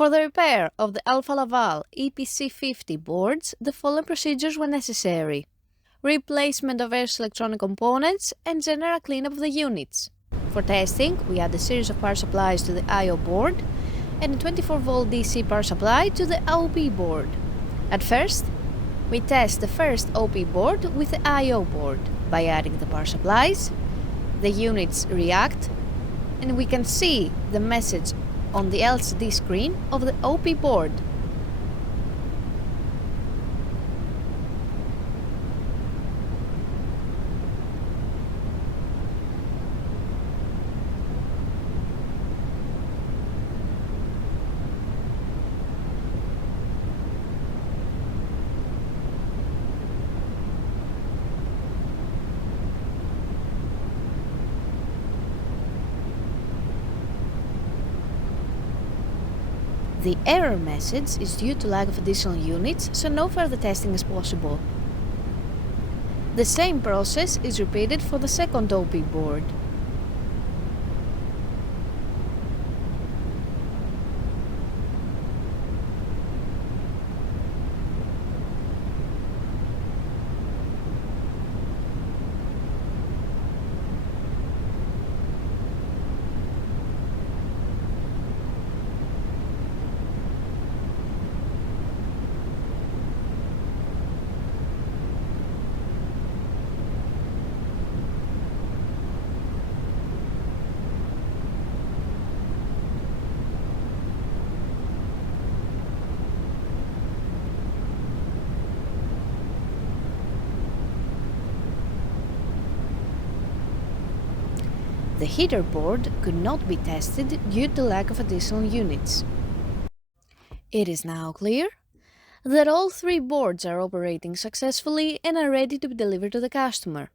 For the repair of the Alfa Laval EPC50 boards, the following procedures were necessary: replacement of various electronic components and general cleanup of the units. For testing, we add a series of power supplies to the I/O board and a 24-volt DC power supply to the OP board. At first, we test the first OP board with the I/O board. By adding the power supplies, the units react, and we can see the message on the LCD screen of the OP board. The error message is due to lack of additional units, so no further testing is possible. The same process is repeated for the second OP board. The heater board could not be tested due to lack of additional units. It is now clear that all three boards are operating successfully and are ready to be delivered to the customer.